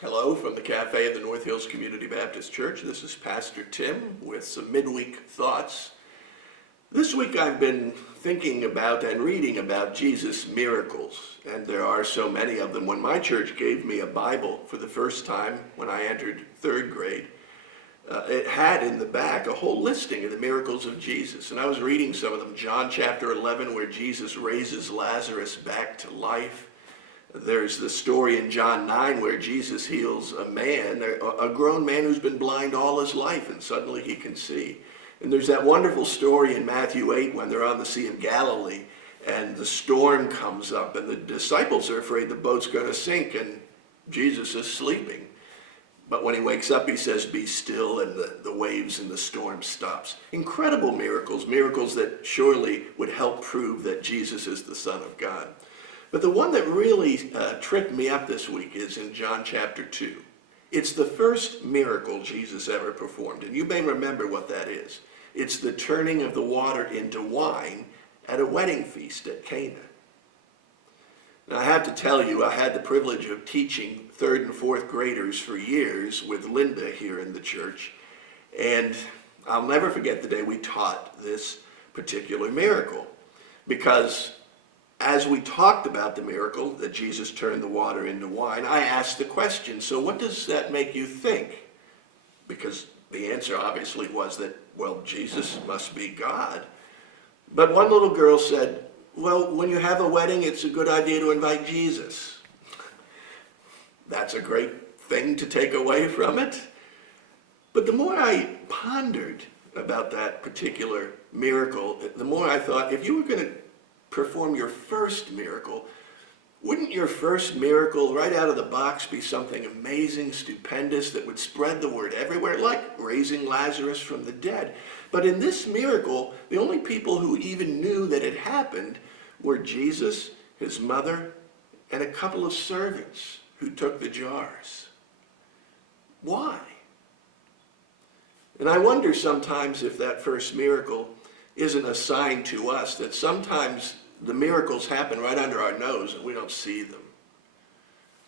Hello from the cafe at the North Hills Community Baptist Church. This is Pastor Tim with some midweek thoughts. This week I've been thinking about and reading about Jesus' miracles, and there are so many of them. When my church gave me a Bible for the first time when I entered third grade, it had in the back a whole listing of the miracles of Jesus, and I was reading some of them. John chapter 11, where Jesus raises Lazarus back to life. There's the story in John 9 where Jesus heals a man, a grown man who's been blind all his life, and suddenly he can see. And there's that wonderful story in Matthew 8 when they're on the Sea of Galilee and the storm comes up and the disciples are afraid the boat's going to sink and Jesus is sleeping. But when he wakes up, he says, "Be still," and the waves and the storm stops. Incredible miracles, miracles that surely would help prove that Jesus is the Son of God. But the one that really tripped me up this week is in John chapter 2. It's the first miracle Jesus ever performed, and you may remember what that is. It's the turning of the water into wine at a wedding feast at Cana. Now, I have to tell you, I had the privilege of teaching third and fourth graders for years with Linda here in the church, and I'll never forget the day we taught this particular miracle, because as we talked about the miracle that Jesus turned the water into wine, I asked the question, so what does that make you think? Because the answer obviously was that, well, Jesus must be God. But one little girl said, well, when you have a wedding, it's a good idea to invite Jesus. That's a great thing to take away from it. But the more I pondered about that particular miracle, the more I thought, if you were going to perform your first miracle, wouldn't your first miracle right out of the box be something amazing, stupendous, that would spread the word everywhere, like raising Lazarus from the dead? But in this miracle, the only people who even knew that it happened were Jesus, his mother, and a couple of servants who took the jars. Why? And I wonder sometimes if that first miracle isn't a sign to us that sometimes the miracles happen right under our nose and we don't see them.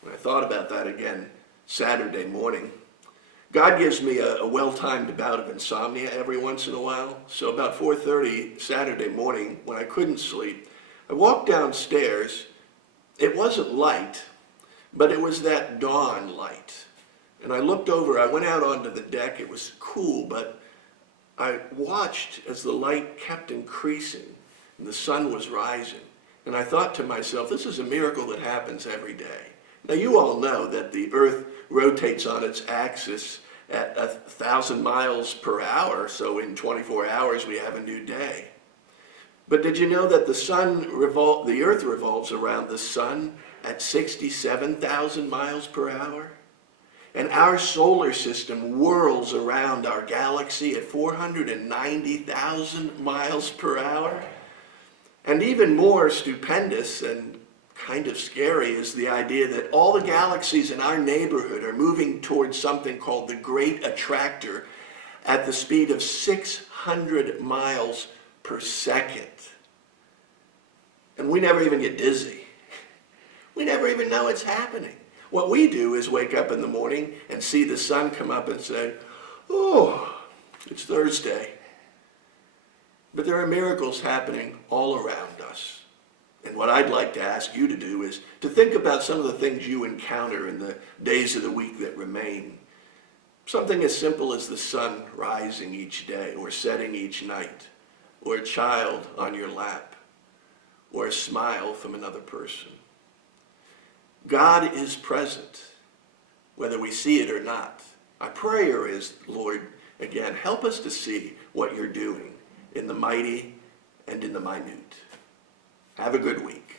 When I thought about that again Saturday morning, God gives me a well-timed bout of insomnia every once in a while. So about 4:30 Saturday morning, when I couldn't sleep, I walked downstairs. It wasn't light, but it was that dawn light. And I looked over, I went out onto the deck. It was cool, but I watched as the light kept increasing and the sun was rising. And I thought to myself, this is a miracle that happens every day. Now, you all know that the earth rotates on its axis at 1,000 miles per hour, so in 24 hours we have a new day. But did you know that the earth revolves around the sun at 67,000 miles per hour? And our solar system whirls around our galaxy at 490,000 miles per hour. And even more stupendous and kind of scary is the idea that all the galaxies in our neighborhood are moving towards something called the Great Attractor at the speed of 600 miles per second. And we never even get dizzy. We never even know it's happening. What we do is wake up in the morning and see the sun come up and say, oh, it's Thursday. But there are miracles happening all around us. And what I'd like to ask you to do is to think about some of the things you encounter in the days of the week that remain. Something as simple as the sun rising each day or setting each night, or a child on your lap, or a smile from another person. God is present, whether we see it or not. Our prayer is, Lord, again, help us to see what you're doing in the mighty and in the minute. Have a good week.